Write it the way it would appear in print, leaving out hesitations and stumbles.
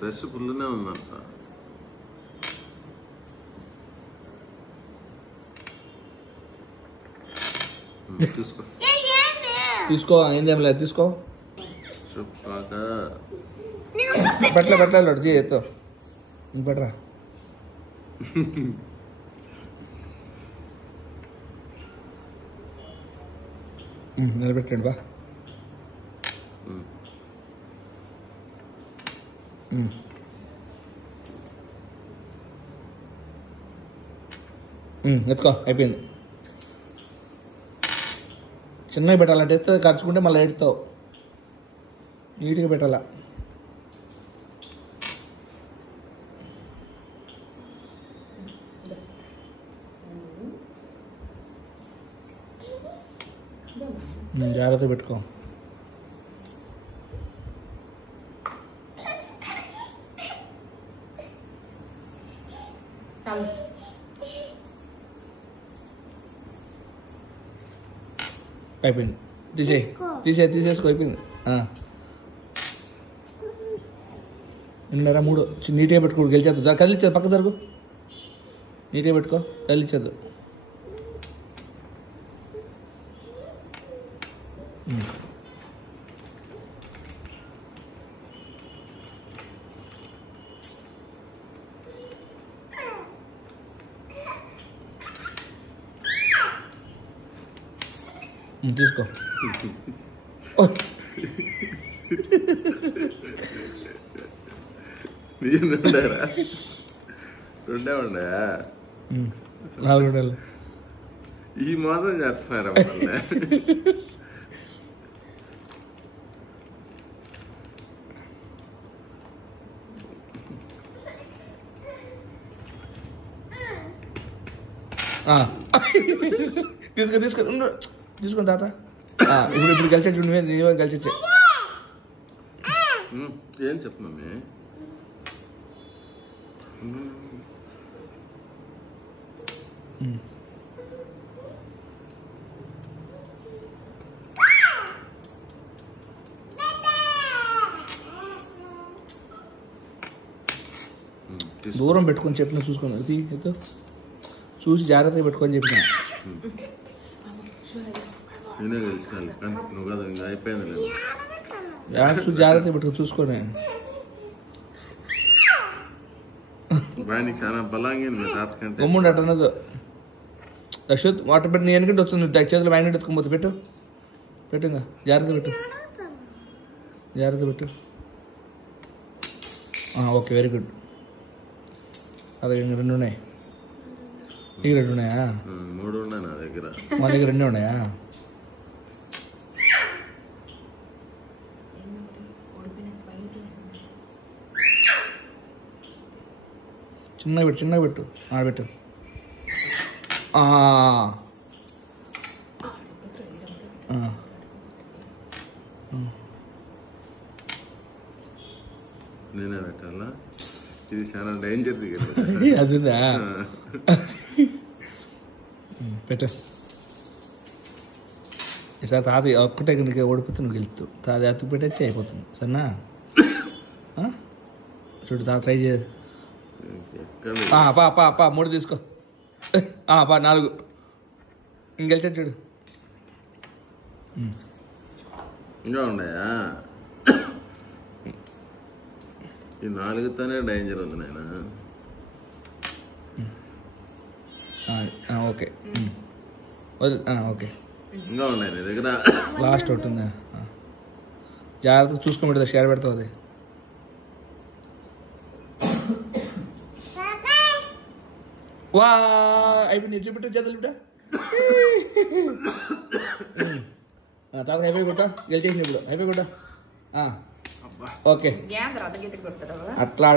Fresh ఫుల్నే ఉందంట. తీసుకో తీసుకో, అయిందేం లేదు, తీసుకో. పెట్టలేదు ఎత్తో పెట్టరా. నిలబెట్టండి బా. ఎత్తుకో, అయిపోయింది. చిన్నగా పెట్టాలంటే ఎత్తే ఖర్చుకుంటే మళ్ళీ ఎడుతావు. నీట్గా పెట్టాలా. జాగ్రత్త పెట్టుకో. అయిపోయింది. తీసేసుకో, అయిపోయింది. నిన్నరా 3 నీట్గా పెట్టుకో. గెలిచేద్దు, కదిలిచ్చేది, పక్క జరుగు. నీట్గా పెట్టుకో, కదిలిచ్చేద్దు. తీసుకో. రెండే ఉండే 4 ఉండాలి. ఈ మోసం చేస్తున్నారా? తీసుకో తాత. ఇప్పుడు కలిసి నువ్వే కలిసి ఏం చెప్పు మమ్మీ? దూరం పెట్టుకొని చెప్పిన చూసుకోండి. చూసి జాగ్రత్తగా పెట్టుకొని చెప్పిన. నేనే కలిసి నువ్వు కదా ఇంకా అయిపోయింది. జాగ్రత్తగా పెట్టుకొని చూసుకోండి. చాలా బలంగా తాతకంటే గమ్ముండి అట్టనదు. అశ్వత్ వాటర్ పెట్టి నీ వెనకంటే వస్తుంది. చేతులు మ్యాగ్నెట్ ఎత్తుకోపోతే పెట్టు ఇంకా. జాగ్రత్త పెట్టు. Okay, very good. అదే 2 ఉన్నాయి. నీకు 2 ఉన్నాయా? 3 ఉన్నాయి నా దగ్గర. మా దగ్గర 2 ఉన్నాయా? చిన్నగా పెట్టు. ఆడబెట్టు. నేనే పెట్టాలా? ఇది చాలా డేంజర్. అదిదా పెట్టు. ఈసారి తాత ఒక్కటే నీకు ఓడిపోతే నువ్వు గెలుస్తావు. తాత అతుకు పెట్టేసి అయిపోతుంది. సరేనా? చూడు తాత ట్రై చేయ. 3 తీసుకో. 4 ఇంకెళ్తా చూడు. ఇంకా ఉన్నాయా? ఈ 4తోనే డేంజర్ ఉంది నాయన. Okay okay. ఇంకా ఉన్నాయి నీ దగ్గర? లాస్ట్ ఒకటి ఉందా? జాగ్రత్తగా చూసుకోబెడతా. షేర్ పెడతావు. అది వా అయిపోయి చూపెట్టు. చేతులు బిడ్డ తాత అయిపోయి బిడ్డ. గెలిచేసింది ఇప్పుడు. అయిపోయి బిడ్డ. ఓకే, అట్లా